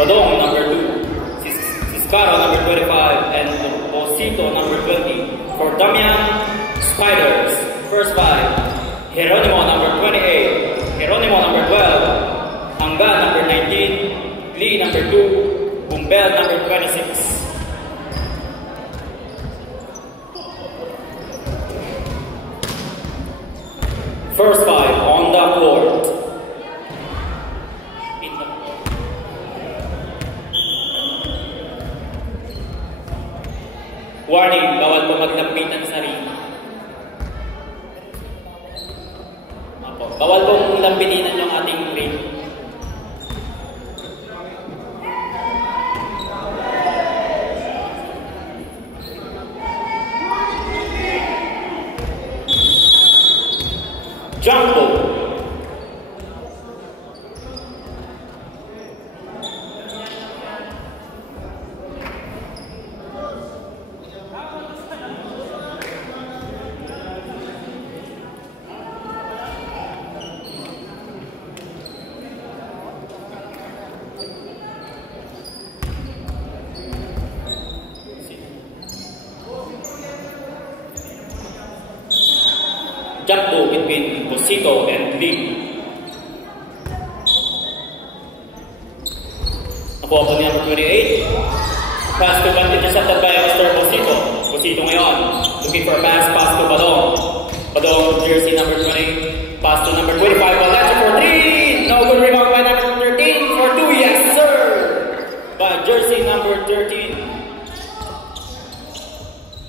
Badong, number 2. Ciscaro, number 25. And Osito, number 20. For Damian Spiders, first 5. Geronimo, number 28. Geronimo, number 12. Hanggan, number 19. Lee, number 2. Bumbel, number 26. First 5 on the court. Warning, bawal po maglampit ng sarili. Bawal pong lampitin yung ating ring. Jumbo. Jumbo between Osito and Lee. Nakuha po niya number 28. Pass to Bandit intercepted by Mr. Osito. Osito ngayon. Looking for a pass to Badong. Badong, jersey number 20. Pass to number 25. Valencia for 3. No good rebound by number 13 for 2. Yes, sir. By jersey number 13.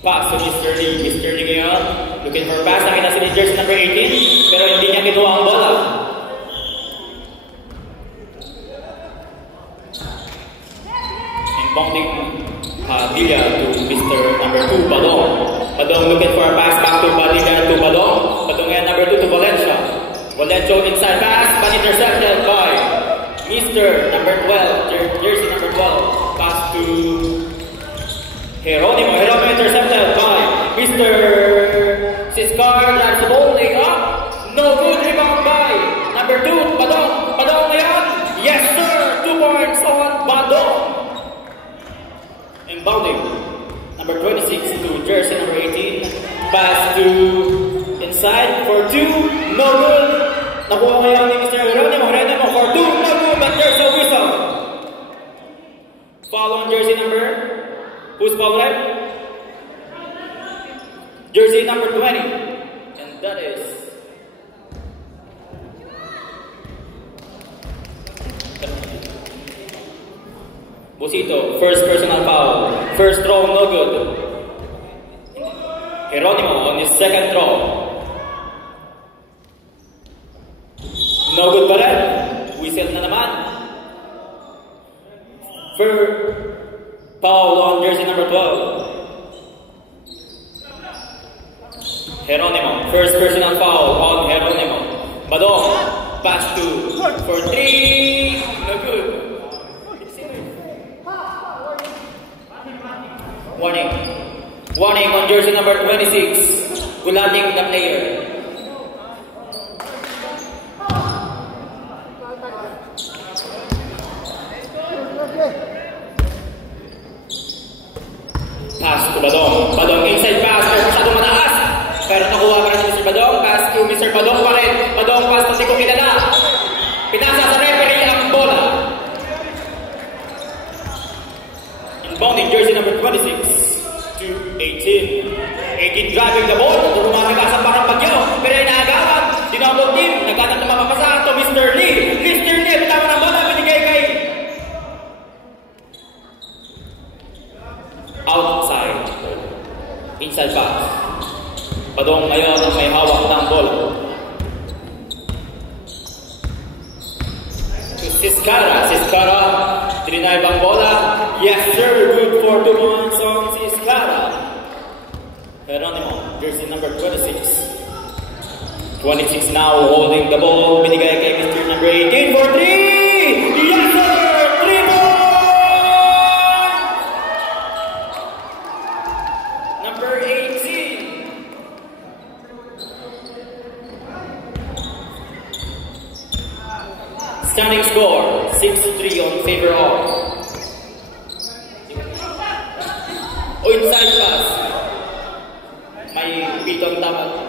Pass to Mr. Lee. Mr. Lee ngayon. Looking for a pass. Nakita si jersey number 18. Pero hindi niya kinuha ang bola. Inbounding Padilla to Mr. number 2, Badong. Badong looking for a pass back to Padilla to Badong. Badong ngayon number 2 to Valencia. Valencia inside pass, but intercepted by Mr. number 12. Jersey number 12. Pass to Geronimo. Geronimo intercepted by Mr. Ciscar. That's the ball laying up. No good rebound by number 2, Badong. Badong ngayon. Yes, sir. 2 points on Badong. Inbounding number 26 to jersey number 18. Pass to inside for 2. No good. Nakuha ngayon ni Mr. Geronimo. Geronimo for 2. No good, but there's a whistle. Foul on jersey number. Who's foul right? Jersey number 20. And that is Osito. First personal foul. First throw, no good. Geronimo on his second throw. No good pa rin. Whistle na naman. First foul on jersey number 12. Geronimo. First personal foul on Geronimo. Badong. Pass to for 3. No good. Warning. Warning on jersey number 26. Gulating the player. Pass to Badong. Badong inside pass. Pero masyadong mataas. Pero nakuha pa rin si Mr. Badong. Pass to Mr. Badong pa rin. Badong pass na hindi ko kilala. Pinasa sa referee ang bola. Inbounding jersey number 26 to 18. 18 driving the ball. Rumahagasan parang bagyo. Pero inaagawan. Dinouble team. Nagkatang na mapapasahan to Mr. Lee. Mr. Lee. Bitama ng bola. Binigay kay outside. Inside pass. Badong ngayon ang may hawak ng bola. To Ciscara. Ciscara. Trinay bang bola? Yes sir. Good for 2 points on Ciscara. Geronimo. Jersey number 26. 26 now holding the ball. Binigay kay Mr. number 18 for 3. Yes sir. 3 points. Number 18. Standing score 6-3 on 15. favor of. O inside pass. May pitong tama.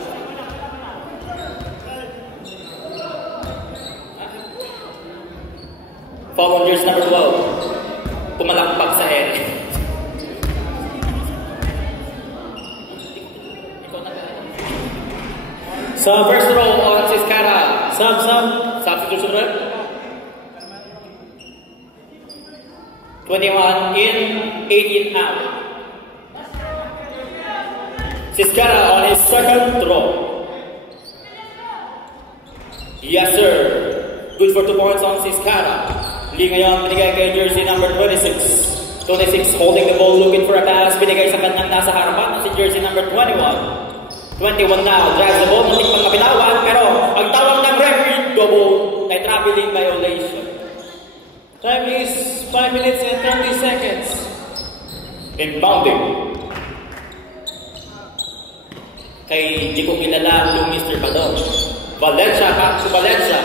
Foul on jersey number 12. Pumalakpak sa head. So first row on Ciscara. Substitution rep. 21 in, 18 out. Ciscara on his second throw. Yes sir. Good for 2 points on Ciscara. Lee ngayon binigay kay jersey number 26. 26 holding the ball, looking for a pass. Binigay sa kanyang nasa harapan si jersey number 21. 21 now, drives the ball, muntik pang kapitawan, pero ang tawag ng referee, double na traveling violation. Time is 5 minutes and 30 seconds. Inbounding. Kay di ko kilala yung Mr. Badong. Valencia, back to Valencia.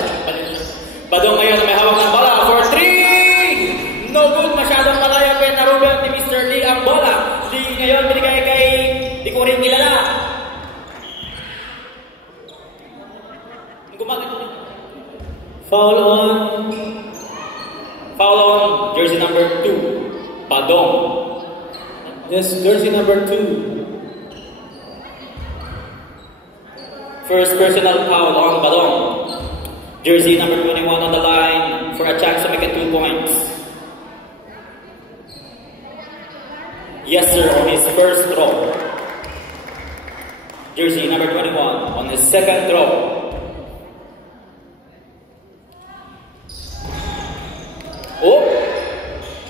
Badong ngayon may hawak ng bola for 3! No good, masyadong malayo kay narubel ni Mr. Lee ang bola. Lee ngayon binigay kay di ko rin kilala. Foul on jersey number 2, Badong. Yes, jersey number 2. First personal foul on Badong. Jersey number 21 on the line for a chance to make it 2 points. Yes sir, on his first throw. Jersey number 21 on his second throw. Oh!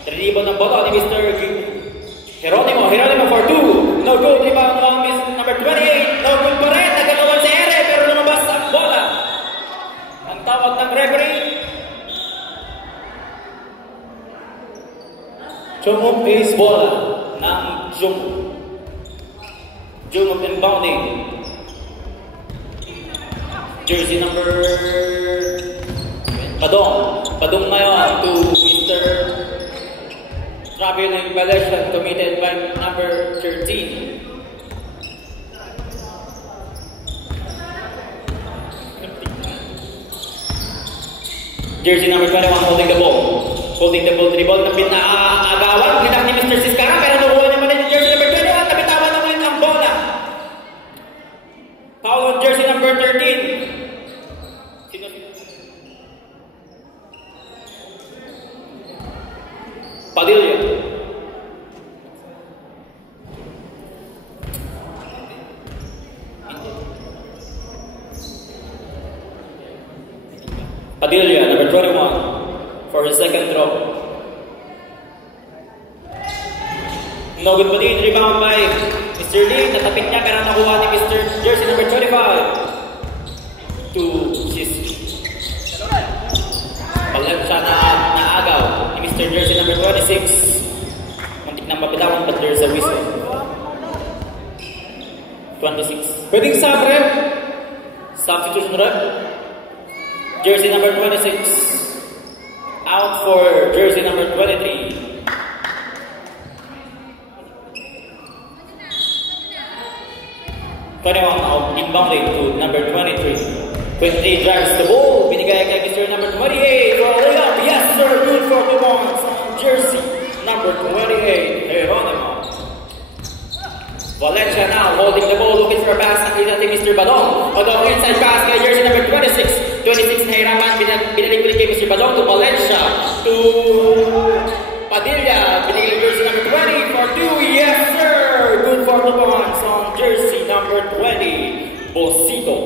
Tinibon ng bola ni Mr. Geronimo for 2. No good, rebound on Miss number 28. No good pa rin. Nagagawan si Ere pero lumabas ang bola. Ang tawag ng referee. Jump is bola ng Jump inbounding. Jersey number Badong ngayon to Mr. Traveling violation committed by number 13. Jersey number 21 holding the ball. Dribble na pinaagawan. Hinak ni Mr. Ciscara pero nakuha niya pa rin yung jersey number 21. Nabitawan naman ang bola. Foul on jersey number 13. Padilla. Padilla, number 21, for his second throw. No good pa din, rebound by Mr. Lee. Natapit niya pero nakuha ni Mr. Jersey number 25 to Ciscara. Valencia na naagaw ni Mr. Jersey number 26. Muntik nang mapitawan but there's a whistle. 26. Pwedeng sub rep. Substitution rep. Jersey number 26. Out for jersey number 23. Out inbounding to number 23. 23 drives the ball. Binigay kay Mr. number 28 for a layup. Yes sir, good for 2 points on jersey number 28, Geronimo. Valencia now holding the ball, looking for a pass. Nakita ni Mr. Badong. Badong inside pass kay jersey number 26. 26 nahirapan. Binalik kay Mr. Badong to Valencia. To Padilla. Binigay jersey number 20 for 2. Yes sir, good for 2 points on jersey number 20, Bosito.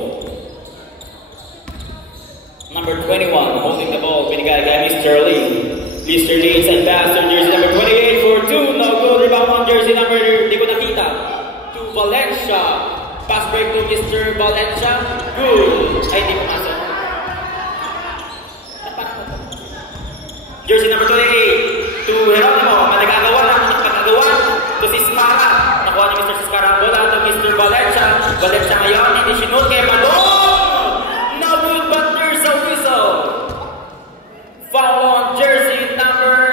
Number 21 holding the ball. Binigay kay Mr. Lee. Mr. Lee inside pass to jersey number 28 for 2. No good, rebound on jersey number, di ko nakita, to Valencia. Pass break to Mr. Valencia. Good. Ay, di pumasok. Jersey number 28 to Geronimo. Managagawa lang. Nagpagagawa to Ciscara. Nakuha ni Mr. Ciscara ang bola to Mr. Valencia. Valencia ngayon. Hindi sinunod kay Badong. No good, but there's a whistle. Foul on jersey number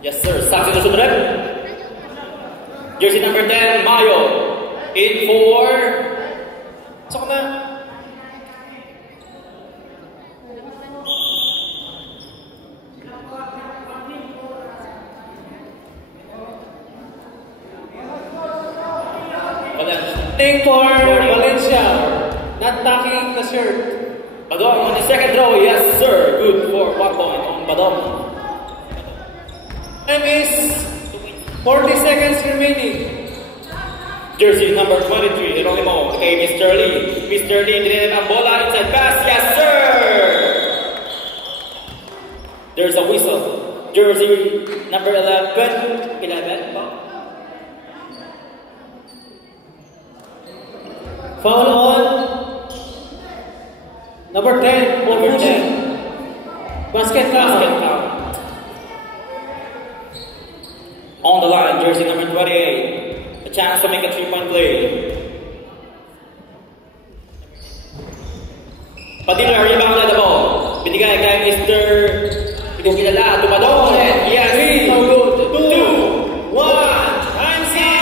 Yes, sir. Saksi na sumunod. Jersey number 10, Mayo. In for... Sok na. Thing for Valencia. Not tucking the shirt. Badong on the second row. Yes, sir. Good for 1 point on Badong. Time is 40 seconds remaining. Jersey number 23, Geronimo. Okay, Mr. Lee. Mr. Lee, dinilip ang bola inside pass. Yes, sir! There's a whistle. Jersey number 11. 11 ba? Foul on number 10 for Number Fushi. 10. Basket Basket count. count. On the line, jersey number 28. A chance to make a 3-point play. Padilla rebound na the ball. Binigay kay Mr. Hindi ko kilala. Tumadong. Yes. 3, 2, 1. Time start.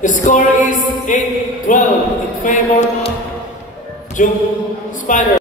The score is 8-12 in favor of Jung Spider.